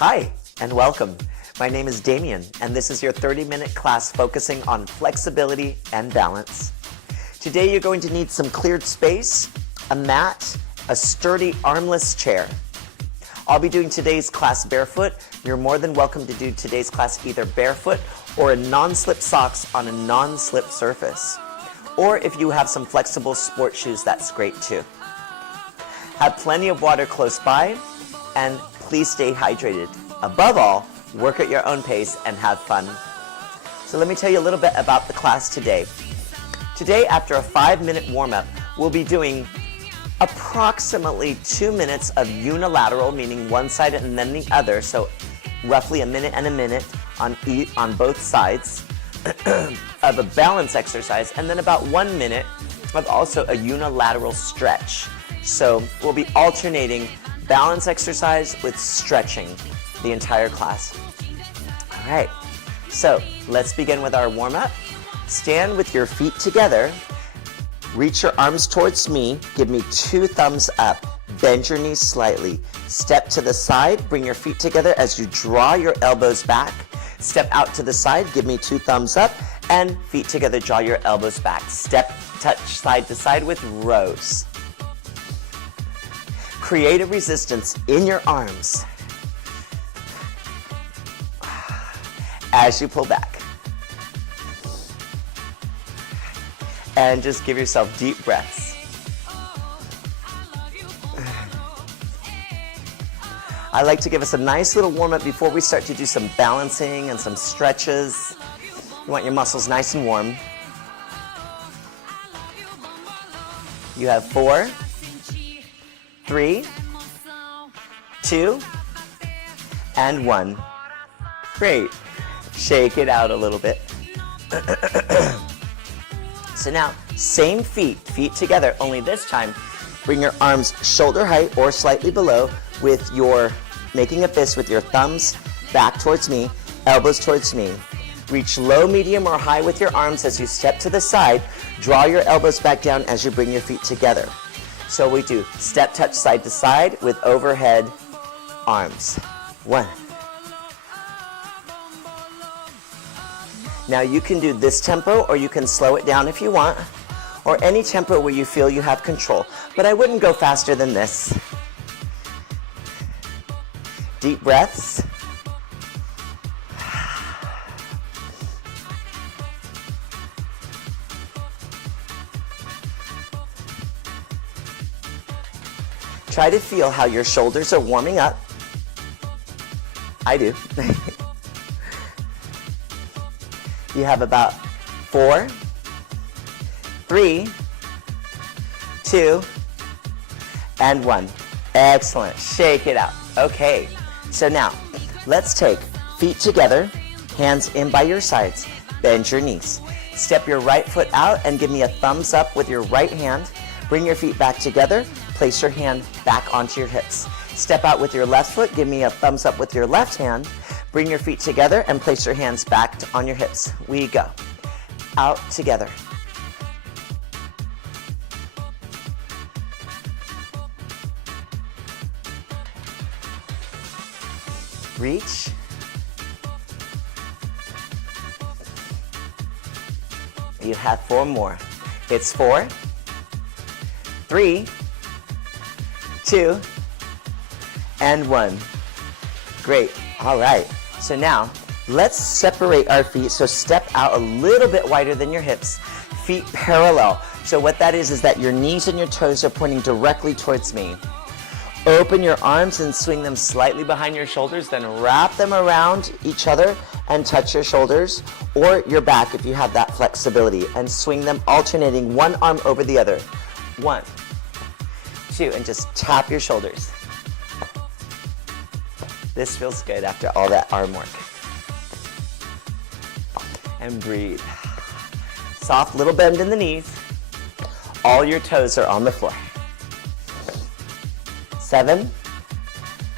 Hi, and welcome. My name is Damien, and this is your 30-minute class focusing on flexibility and balance. Today you're going to need some cleared space, a mat, a sturdy armless chair. I'll be doing today's class barefoot. You're more than welcome to do today's class either barefoot or in non-slip socks on a non-slip surface. Or if you have some flexible sport shoes, that's great too. Have plenty of water close by, and please stay hydrated. Above all, work at your own pace and have fun. So let me tell you a little bit about the class today. Today, after a 5-minute warm-up, we'll be doing approximately 2 minutes of unilateral, meaning one side and then the other, so roughly a minute and a minute on both sides of a balance exercise, and then about 1 minute of also a unilateral stretch. So we'll be alternating balance exercise with stretching the entire class. All right, so let's begin with our warm-up. Stand with your feet together. Reach your arms towards me. Give me 2 thumbs up. Bend your knees slightly. Step to the side. Bring your feet together as you draw your elbows back. Step out to the side. Give me 2 thumbs up. And feet together, draw your elbows back. Step, touch side to side with rows. Create a resistance in your arms as you pull back. And just give yourself deep breaths. I like to give us a nice little warm-up before we start to do some balancing and some stretches. You want your muscles nice and warm. You have 4, 3, 2, and 1. Great. Shake it out a little bit. So now, same feet together, only this time, bring your arms shoulder height or slightly below with your, making a fist with your thumbs back towards me, elbows towards me. Reach low, medium, or high with your arms as you step to the side. Draw your elbows back down as you bring your feet together. So we do step, touch, side to side with overhead arms. 1. Now you can do this tempo, or you can slow it down if you want, or any tempo where you feel you have control. But I wouldn't go faster than this. Deep breaths. Try to feel how your shoulders are warming up. I do. You have about 4, 3, 2, and 1. Excellent. Shake it out. Okay. So now, let's take feet together, hands in by your sides. Bend your knees. Step your right foot out and give me a thumbs up with your right hand. Bring your feet back together. Place your hand back onto your hips. Step out with your left foot. Give me a thumbs up with your left hand. Bring your feet together and place your hands back on your hips. We go. Out together. Reach. You have 4 more. It's 4, 3, 2, and 1. Great. All right. So now, let's separate our feet. So step out a little bit wider than your hips. Feet parallel. So what that is that your knees and your toes are pointing directly towards me. Open your arms and swing them slightly behind your shoulders, then wrap them around each other and touch your shoulders or your back if you have that flexibility, and swing them alternating one arm over the other. 1, 2, and just tap your shoulders. This feels good after all that arm work. And breathe. Soft little bend in the knees. All your toes are on the floor. 7,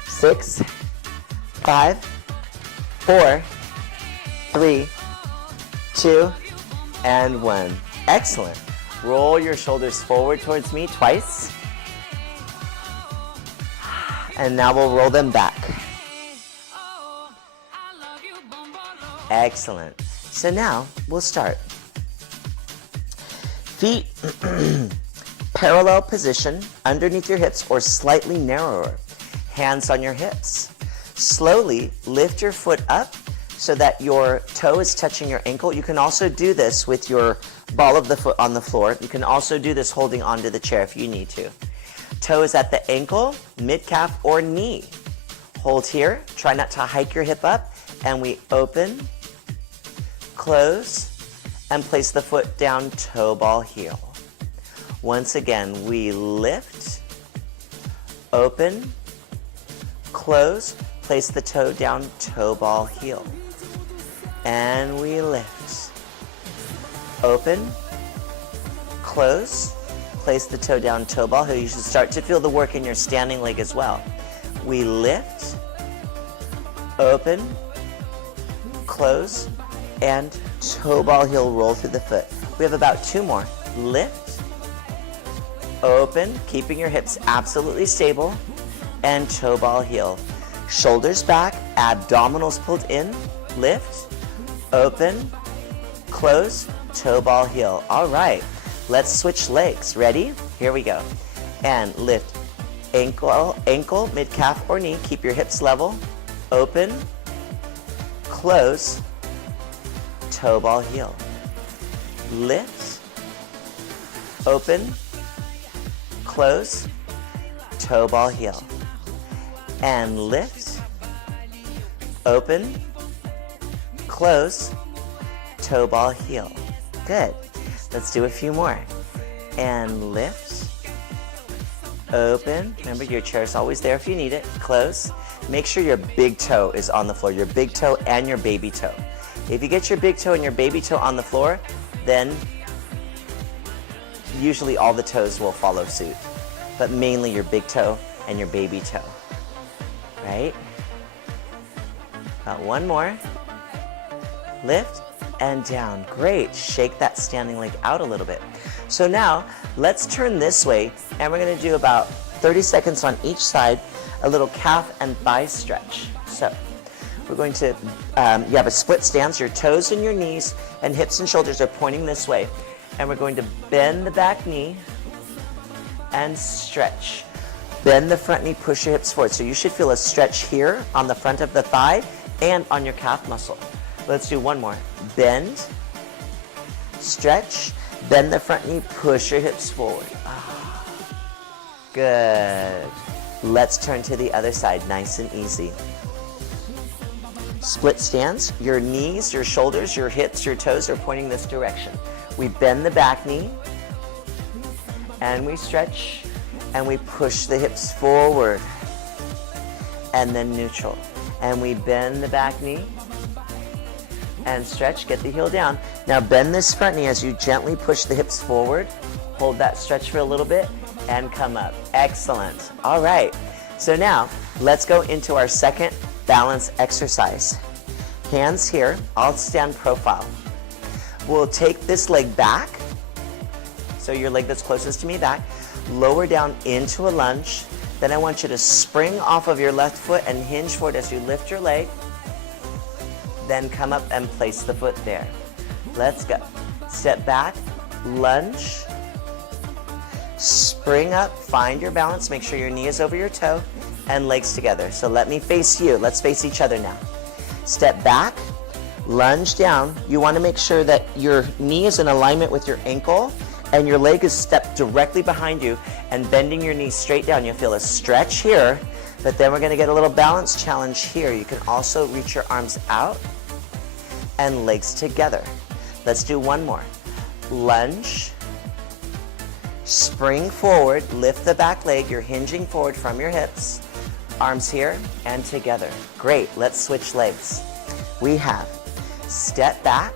6, 5, 4, 3, 2, and 1. Excellent. Roll your shoulders forward towards me twice. And now we'll roll them back. Excellent. So now we'll start. Feet parallel position underneath your hips or slightly narrower. Hands on your hips. Slowly lift your foot up so that your toe is touching your ankle. You can also do this with your ball of the foot on the floor. You can also do this holding onto the chair if you need to. Toe is at the ankle, mid-calf, or knee. Hold here. Try not to hike your hip up. And we open, close, and place the foot down, toe ball heel. Once again, we lift, open, close, place the toe down, toe ball heel. And we lift, open, close, place the toe down, toe ball heel. You should start to feel the work in your standing leg as well. We lift, open, close, and toe ball heel, roll through the foot. We have about 2 more. Lift, open, keeping your hips absolutely stable, and toe ball heel. Shoulders back, abdominals pulled in, lift, open, close, toe ball heel. All right, let's switch legs. Ready? Here we go. And lift, ankle, mid-calf, or knee. Keep your hips level. Open, close, toe ball heel. Lift, open, close, toe ball heel. And lift, open, close, toe ball heel. Good. Let's do a few more. And lift, open. Remember, your chair is always there if you need it. Close. Make sure your big toe is on the floor, your big toe and your baby toe. If you get your big toe and your baby toe on the floor, then usually all the toes will follow suit, but mainly your big toe and your baby toe, right? About 1 more. Lift and down. Great. Shake that standing leg out a little bit. So now let's turn this way, and we're going to do about 30 seconds on each side, a little calf and thigh stretch. So we're going to, you have a split stance, your toes and your knees and hips and shoulders are pointing this way. And we're going to bend the back knee and stretch. Bend the front knee, push your hips forward. So you should feel a stretch here on the front of the thigh and on your calf muscle. Let's do 1 more. Bend, stretch, bend the front knee, push your hips forward. Good. Let's turn to the other side, nice and easy. Split stance, your knees, your shoulders, your hips, your toes are pointing this direction. We bend the back knee, and we stretch, and we push the hips forward, and then neutral. And we bend the back knee, and stretch, get the heel down. Now bend this front knee as you gently push the hips forward. Hold that stretch for a little bit, and come up. Excellent. All right, so now let's go into our second balance exercise. Hands here, I'll stand profile. We'll take this leg back, so your leg that's closest to me back, lower down into a lunge. Then I want you to spring off of your left foot and hinge forward as you lift your leg. Then come up and place the foot there. Let's go. Step back, lunge, spring up, find your balance, make sure your knee is over your toe, and legs together. So let me face you. Let's face each other now. Step back, lunge down. You want to make sure that your knee is in alignment with your ankle and your leg is stepped directly behind you and bending your knees straight down. You'll feel a stretch here, but then we're going to get a little balance challenge here. You can also reach your arms out and legs together. Let's do 1 more. Lunge, spring forward, lift the back leg. You're hinging forward from your hips. Arms here and together. Great. Let's switch legs. We have step back,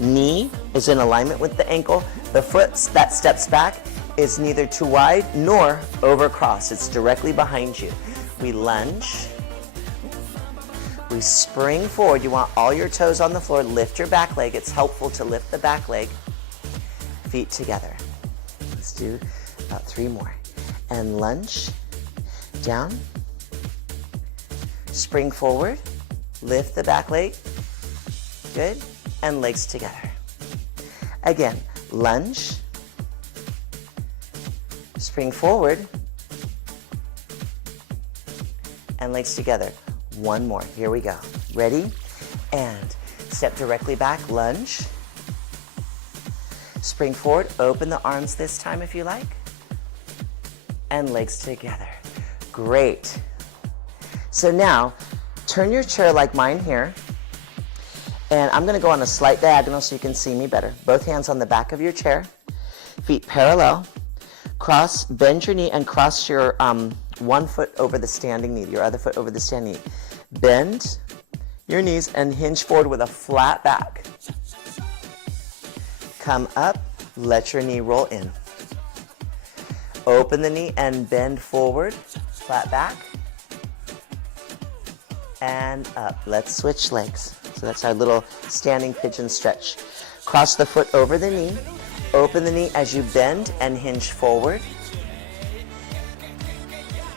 knee is in alignment with the ankle. The foot that steps back is neither too wide nor over cross. It's directly behind you. We lunge. We spring forward. You want all your toes on the floor. Lift your back leg. It's helpful to lift the back leg. Feet together. Let's do about 3 more. And lunge, down, spring forward, lift the back leg, Good. And legs together. Again, lunge. Spring forward. And legs together. One more. Here we go. Ready? And step directly back. Lunge. Spring forward. Open the arms this time if you like. And legs together. Great. So now, turn your chair like mine here. And I'm going to go on a slight diagonal so you can see me better. Both hands on the back of your chair. Feet parallel. Cross, bend your knee and cross your one foot over the standing knee, your other foot over the standing knee. Bend your knees and hinge forward with a flat back. Come up, let your knee roll in. Open the knee and bend forward, flat back, and up. Let's switch legs. So that's our little standing pigeon stretch. Cross the foot over the knee. Open the knee as you bend and hinge forward.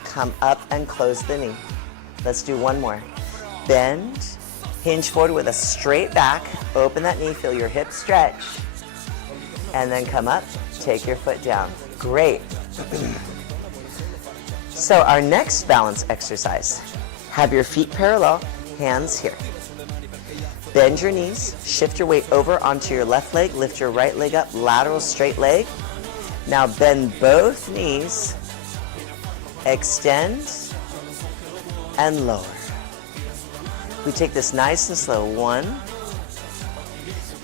Come up and close the knee. Let's do one more. Bend, hinge forward with a straight back. Open that knee, feel your hips stretch. And then come up, take your foot down. Great. So our next balance exercise. Have your feet parallel, hands here. Bend your knees, shift your weight over onto your left leg, lift your right leg up, lateral straight leg. Now bend both knees, extend, and lower. We take this nice and slow. One,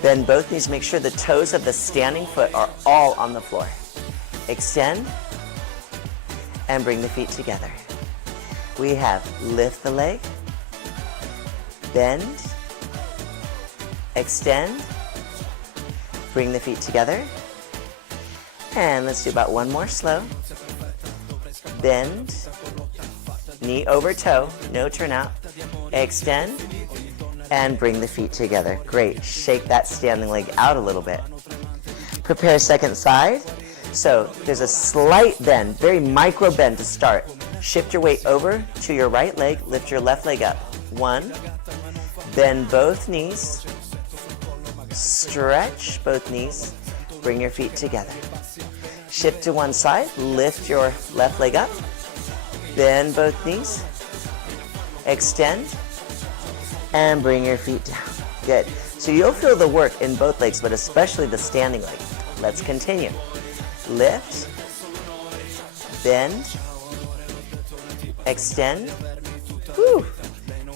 bend both knees, make sure the toes of the standing foot are all on the floor. Extend, and bring the feet together. We have lift the leg, bend, extend, bring the feet together, and let's do about one more slow. Bend, knee over toe, no turnout, extend, and bring the feet together. Great, shake that standing leg out a little bit. Prepare second side. So there's a slight bend, very micro bend to start. Shift your weight over to your right leg, lift your left leg up. One, bend both knees, stretch both knees, bring your feet together. Shift to one side, lift your left leg up, bend both knees, extend, and bring your feet down. Good. So you'll feel the work in both legs, but especially the standing leg. Let's continue. Lift, bend, extend, whew,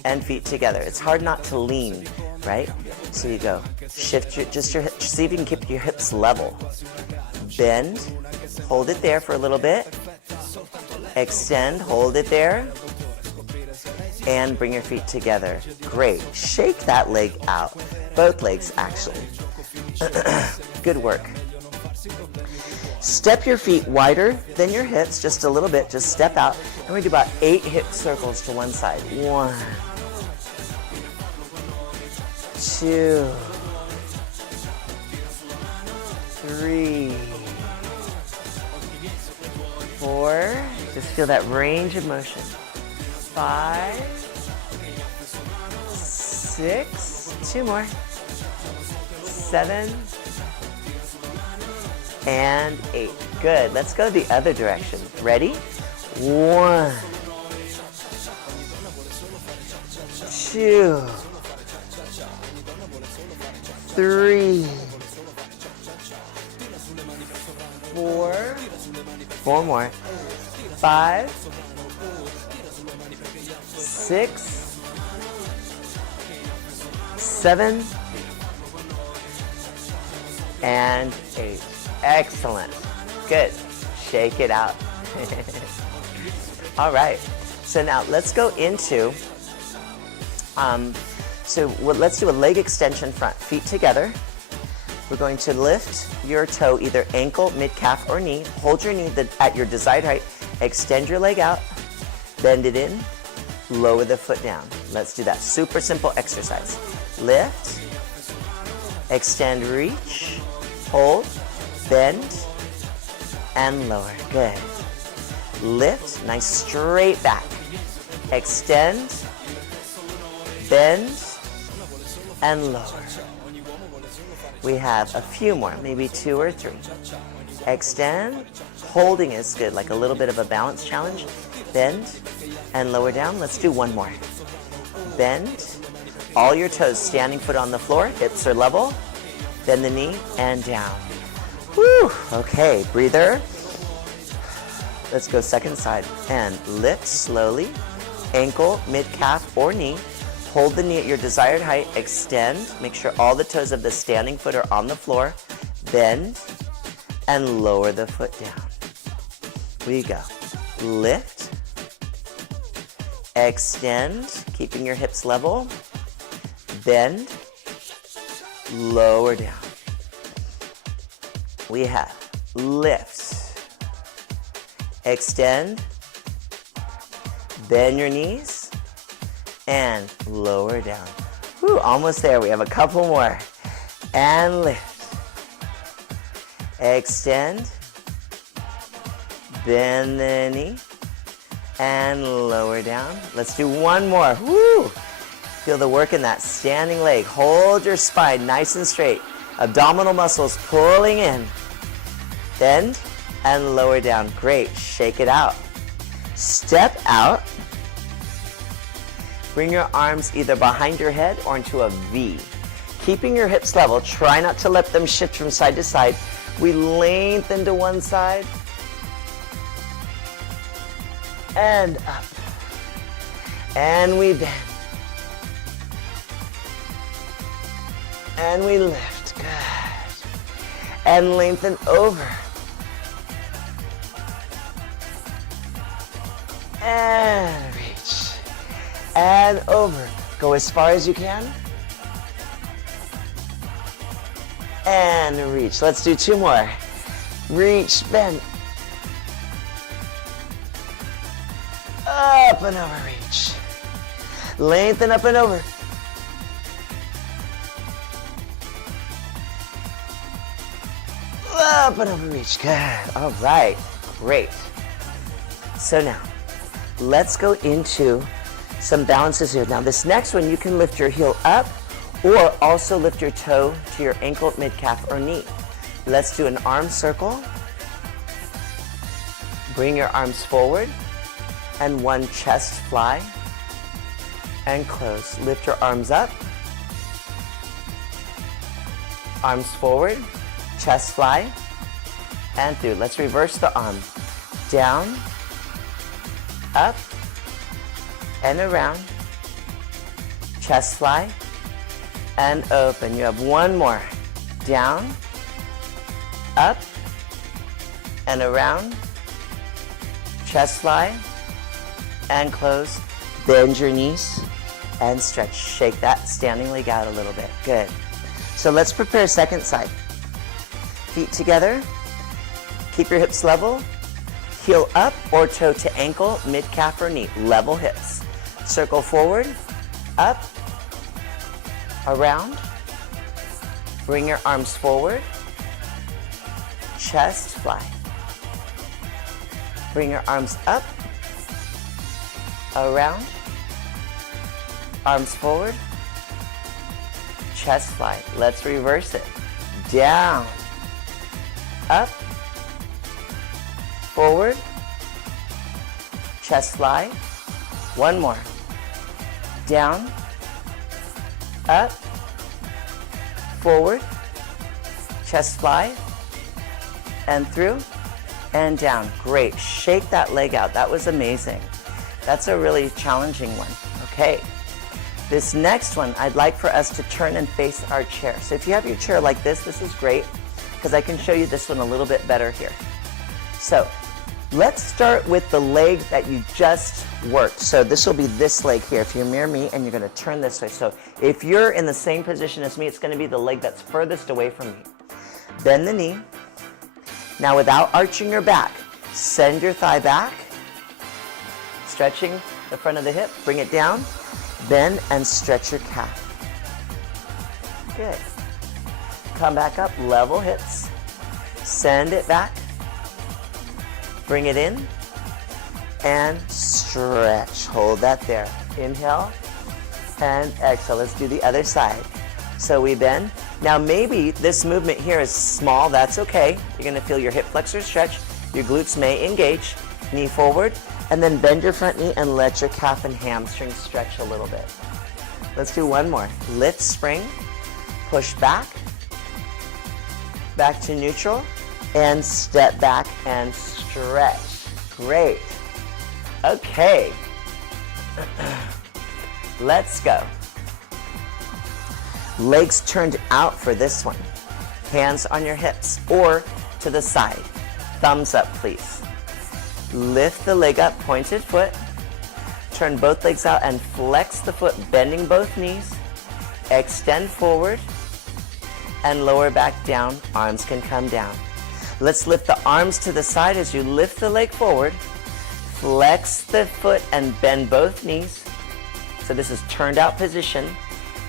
and feet together. It's hard not to lean, right? So you go, shift your hips, see if you can keep your hips level. Bend, hold it there for a little bit. Extend, hold it there. And bring your feet together. Great. Shake that leg out. Both legs, actually. Good work. Step your feet wider than your hips, just a little bit. Just step out. And we do about 8 hip circles to one side. 1, 2, 3, 4. Just feel that range of motion. 5, 6, 2 more. 7, and 8. Good. Let's go the other direction. Ready? 1, 2, 3, 4. 4 more. 5, 6, 7, and 8. Excellent. Good. Shake it out. All right. So now let's go into, let's do a leg extension front. Feet together. We're going to lift your toe, either ankle, mid-calf, or knee. Hold your knee at your desired height. Extend your leg out. Bend it in. Lower the foot down. Let's do that. Super simple exercise. Lift. Extend, reach. Hold. Bend. And lower. Good. Lift. Nice straight back. Extend. Bend. and lower. We have a few more, maybe 2 or 3. Extend, holding is good, like a little bit of a balance challenge. Bend and lower down. Let's do one more. Bend, all your toes, standing foot on the floor, hips are level. Bend the knee and down. Whew, okay, breather. Let's go second side and lift slowly. Ankle, mid-calf, or knee. Hold the knee at your desired height. Extend. Make sure all the toes of the standing foot are on the floor. Bend and lower the foot down. We go. Lift. Extend, keeping your hips level. Bend. Lower down. We have lift. Extend. Bend your knees and lower down. Whew, almost there. We have a couple more. And lift. Extend. Bend the knee and lower down. Let's do one more. Woo! Feel the work in that standing leg. Hold your spine nice and straight. Abdominal muscles pulling in. Bend and lower down. Great. Shake it out. Step out. Bring your arms either behind your head or into a V. Keeping your hips level, try not to let them shift from side to side. We lengthen to one side and up. And we bend. And we lift. Good. And lengthen over. And reach. And over. Go as far as you can. And reach. Let's do 2 more. Reach, bend. Up and over, reach. Lengthen up and over. Up and over, reach. Good. All right. Great. So now, let's go into some balances here. Now, this next one, you can lift your heel up or also lift your toe to your ankle, mid-calf, or knee. Let's do an arm circle. Bring your arms forward and one chest fly and close. Lift your arms up. Arms forward, chest fly, and through. Let's reverse the arm. Down, up, and around. Chest fly, and open. You have one more. Down, up, and around. Chest fly, and close. Bend your knees and stretch. Shake that standing leg out a little bit. Good. So let's prepare second side. Feet together. Keep your hips level. Heel up or toe to ankle, mid-calf, or knee. Level hips. Circle forward, up, around. Bring your arms forward. Chest fly. Bring your arms up, around. Arms forward. Chest fly. Let's reverse it. Down, up, forward, chest fly. One more. Down, up, forward, chest fly, and through, and down. Great. Shake that leg out. That was amazing. That's a really challenging one. Okay. This next one, I'd like for us to turn and face our chair. So if you have your chair like this is great, because I can show you this one a little bit better here. So let's start with the leg that you just worked. So this will be this leg here. If you mirror me and you're going to turn this way. So if you're in the same position as me, it's going to be the leg that's furthest away from me. Bend the knee. Now without arching your back, send your thigh back. Stretching the front of the hip. Bring it down. Bend and stretch your calf. Good. Come back up, level hips. Send it back. Bring it in and stretch. Hold that there. Inhale and exhale. Let's do the other side. So we bend. Now maybe this movement here is small, that's okay. You're gonna feel your hip flexors stretch, your glutes may engage, knee forward, and then bend your front knee and let your calf and hamstring stretch a little bit. Let's do one more. Lift, spring, push back, back to neutral, and step back and stretch. Great. Okay. Let's go. Legs turned out for this one. Hands on your hips or to the side. Thumbs up, please. Lift the leg up, pointed foot. Turn both legs out and flex the foot, bending both knees. Extend forward and lower back down. Arms can come down. Let's lift the arms to the side as you lift the leg forward. Flex the foot and bend both knees. So this is turned out position.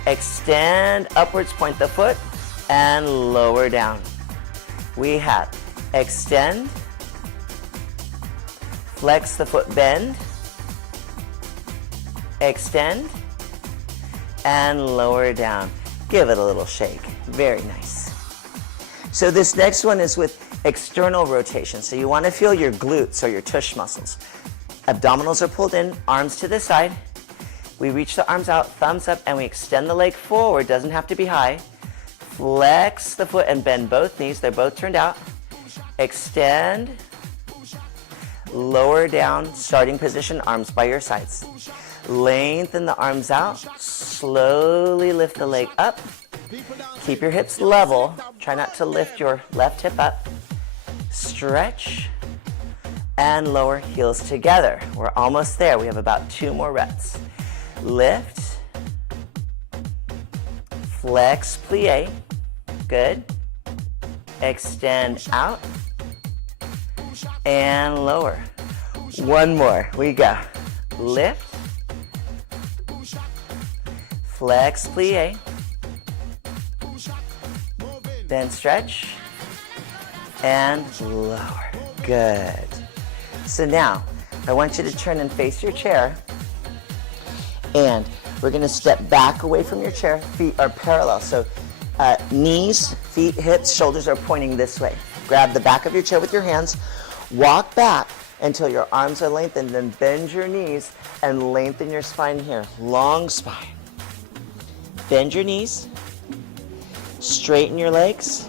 Extend upwards, point the foot, and lower down. We have extend, flex the foot, bend, extend, and lower down. Give it a little shake. Very nice. So this next one is with external rotation. So you want to feel your glutes or your tush muscles. Abdominals are pulled in, arms to the side. We reach the arms out, thumbs up, and we extend the leg forward. Doesn't have to be high. Flex the foot and bend both knees. They're both turned out. Extend. Lower down, starting position, arms by your sides. Lengthen the arms out. Slowly lift the leg up. Keep your hips level. Try not to lift your left hip up. Stretch. And lower, heels together. We're almost there. We have about 2 more reps. Lift, flex, plie, good. Extend out and lower. One more, we go. Lift, flex, plie, then stretch and lower. Good. So now, I want you to turn and face your chair. And we're going to step back away from your chair. Feet are parallel. So knees, feet, hips, shoulders are pointing this way. Grab the back of your chair with your hands. Walk back until your arms are lengthened. Then bend your knees and lengthen your spine here. Long spine. Bend your knees. Straighten your legs.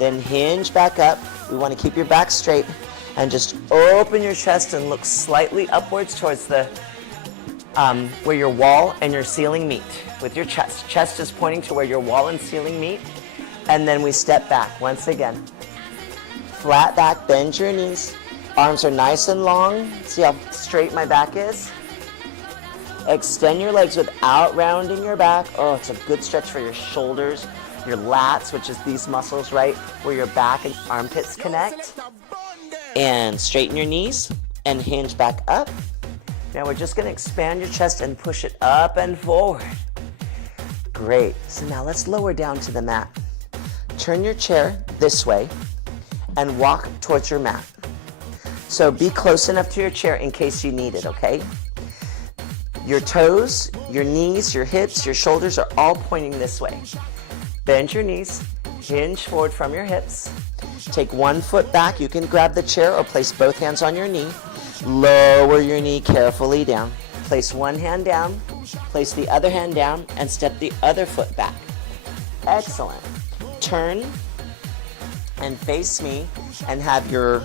Then hinge back up. We want to keep your back straight. And just open your chest and look slightly upwards towards the where your wall and your ceiling meet with your chest. Chest is pointing to where your wall and ceiling meet. And then we step back once again. Flat back, bend your knees. Arms are nice and long. See how straight my back is? Extend your legs without rounding your back. Oh, it's a good stretch for your shoulders, your lats, which is these muscles right where your back and armpits connect. And straighten your knees and hinge back up. Now we're just going to expand your chest and push it up and forward. Great. So now let's lower down to the mat. Turn your chair this way and walk towards your mat. So be close enough to your chair in case you need it, okay? Your toes, your knees, your hips, your shoulders are all pointing this way. Bend your knees, hinge forward from your hips. Take one foot back. You can grab the chair or place both hands on your knee. Lower your knee carefully down. Place one hand down, place the other hand down, and step the other foot back. Excellent. Turn and face me and have you're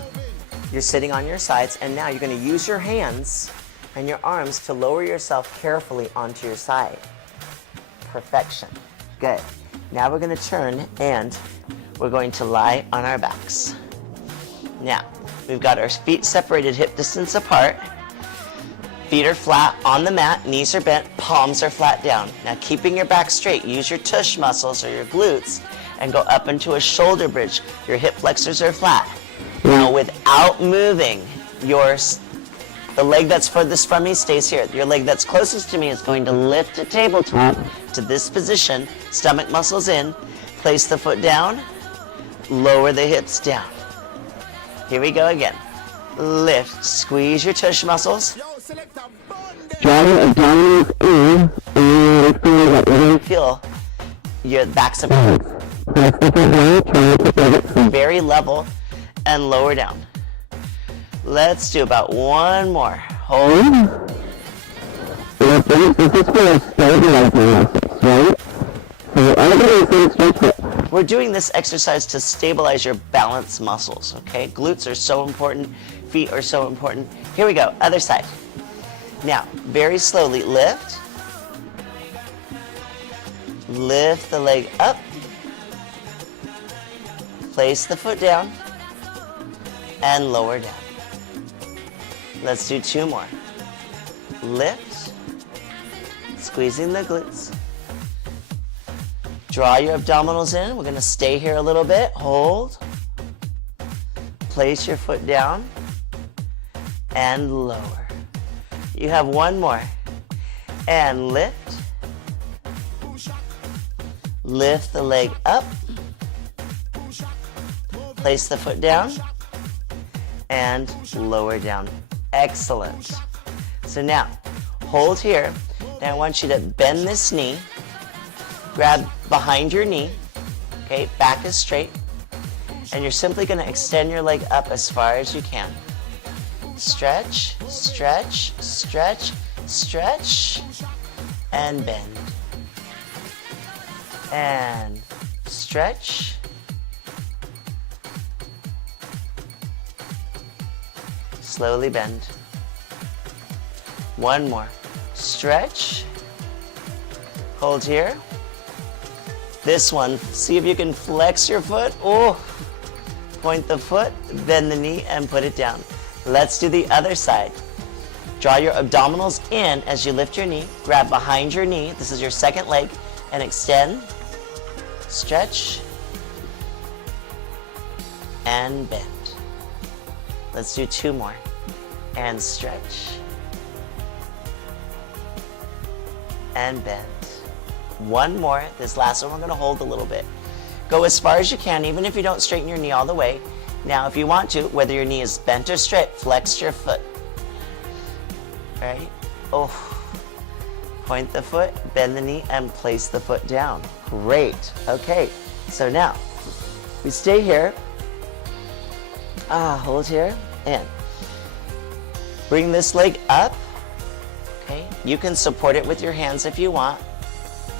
sitting on your sides, and now you're going to use your hands and your arms to lower yourself carefully onto your side. Perfection. Good. Now we're going to turn and we're going to lie on our backs. Now, we've got our feet separated hip distance apart. Feet are flat on the mat, knees are bent, palms are flat down. Now, keeping your back straight, use your tush muscles or your glutes and go up into a shoulder bridge. Your hip flexors are flat. Now, without moving, the leg that's furthest from me stays here. Your leg that's closest to me is going to lift a tabletop to this position, stomach muscles in, place the foot down, lower the hips down. Here we go again. Lift, squeeze your tush muscles. Draw your abdominals in and Feel your back support. Very level and lower down. Let's do about one more. Hold. We're doing this exercise to stabilize your balance muscles, okay? Glutes are so important, feet are so important. Here we go, other side. Now, very slowly lift. Lift the leg up. Place the foot down and lower down. Let's do two more. Lift, squeezing the glutes. Draw your abdominals in. We're gonna stay here a little bit. Hold. Place your foot down and lower. You have one more. And lift. Lift the leg up. Place the foot down and lower down. Excellent. So now, hold here. Now I want you to bend this knee. Grab behind your knee. Okay, back is straight. And you're simply going to extend your leg up as far as you can. Stretch, stretch, stretch, stretch, and bend. And stretch. Slowly bend. One more. Stretch. Hold here. This one, see if you can flex your foot. Oh, point the foot, bend the knee, and put it down. Let's do the other side. Draw your abdominals in as you lift your knee. Grab behind your knee. This is your second leg. And extend. Stretch. And bend. Let's do two more. And stretch. And bend. One more. This last one we're going to hold a little bit. Go as far as you can, even if you don't straighten your knee all the way. Now, if you want to, whether your knee is bent or straight, flex your foot. Right? Oh. Point the foot, bend the knee, and place the foot down. Great. Okay. So now, we stay here. Hold here. And bring this leg up. Okay. You can support it with your hands if you want.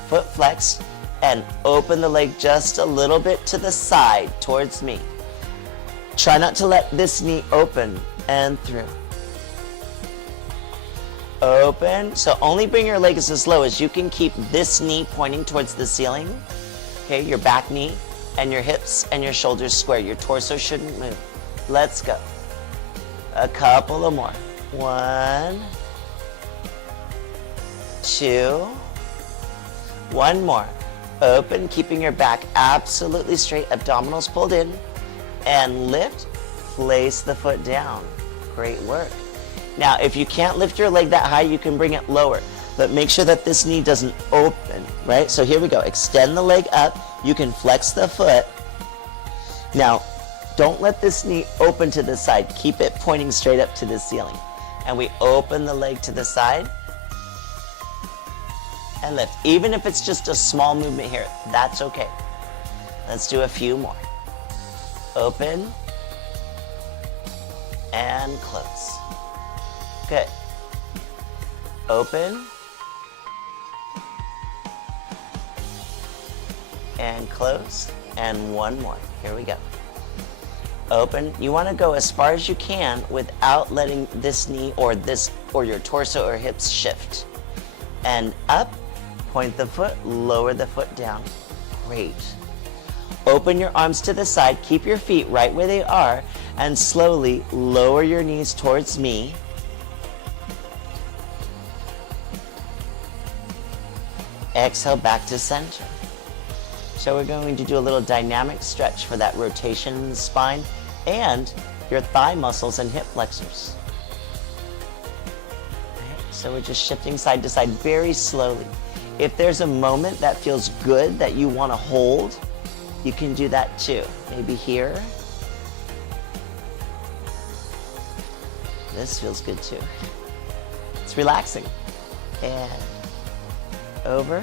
Foot flexed, and open the leg just a little bit to the side towards me. Try not to let this knee open and through. Open, so only bring your legs as low as you can keep this knee pointing towards the ceiling. Okay, your back knee and your hips and your shoulders square. Your torso shouldn't move. Let's go. A couple of more. 1, 2. One more. Open, keeping your back absolutely straight, abdominals pulled in, and lift, place the foot down. Great work. Now, if you can't lift your leg that high, you can bring it lower, but make sure that this knee doesn't open, right? So here we go. Extend the leg up. You can flex the foot. Now, don't let this knee open to the side. Keep it pointing straight up to the ceiling. And we open the leg to the side. And lift. Even if it's just a small movement here, that's okay. Let's do a few more. Open and close. Good. Open and close. And one more. Here we go. Open. You want to go as far as you can without letting this knee or your torso or hips shift. And up. Point the foot, lower the foot down. Great. Open your arms to the side, keep your feet right where they are, and slowly lower your knees towards me. Exhale back to center. So we're going to do a little dynamic stretch for that rotation in the spine and your thigh muscles and hip flexors. So we're just shifting side to side very slowly. If there's a moment that feels good that you want to hold, you can do that too. Maybe here. This feels good too. It's relaxing. And over.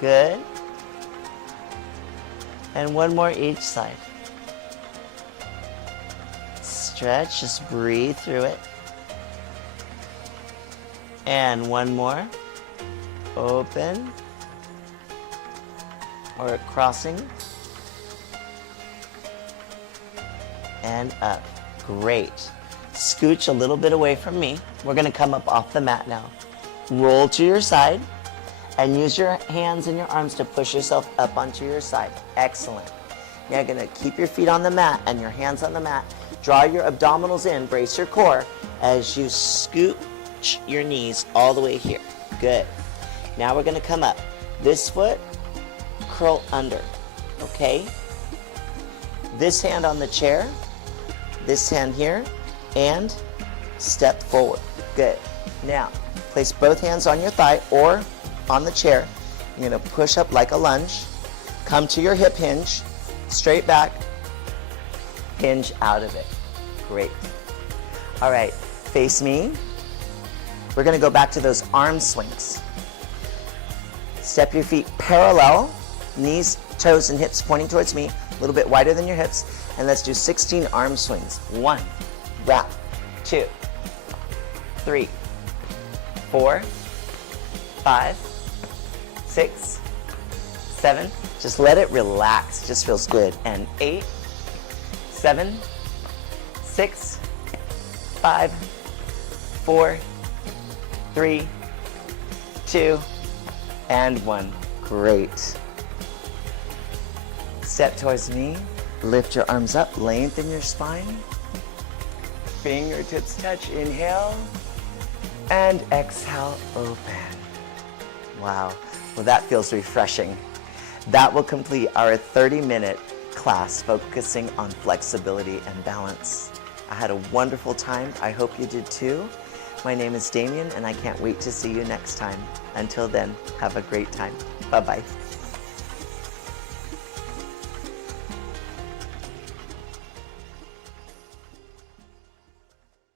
Good. And one more each side. Stretch, just breathe through it. And one more. Open. Or crossing. And up. Great. Scooch a little bit away from me. We're going to come up off the mat now. Roll to your side and use your hands and your arms to push yourself up onto your side. Excellent. Now you're going to keep your feet on the mat and your hands on the mat. Draw your abdominals in, brace your core as you scooch your knees all the way here. Good. Now we're going to come up. This foot, curl under. Okay? This hand on the chair, this hand here, and step forward. Good. Now, place both hands on your thigh or on the chair. You're going to push up like a lunge. Come to your hip hinge, straight back, hinge out of it. Great. All right, face me. We're going to go back to those arm swings. Step your feet parallel, knees, toes, and hips pointing towards me, a little bit wider than your hips, and let's do 16 arm swings. 1, wrap, 2, 3, 4, 5, 6, 7. Just let it relax. Just feels good. And 8, 7, 6, 5, 4, 3, 2, and 1. Great. Step towards me. Lift your arms up. Lengthen your spine. Fingertips touch. Inhale. And exhale, open. Wow. Well, that feels refreshing. That will complete our 30-minute class focusing on flexibility and balance. I had a wonderful time. I hope you did too. My name is Damien, and I can't wait to see you next time. Until then, have a great time. Bye-bye.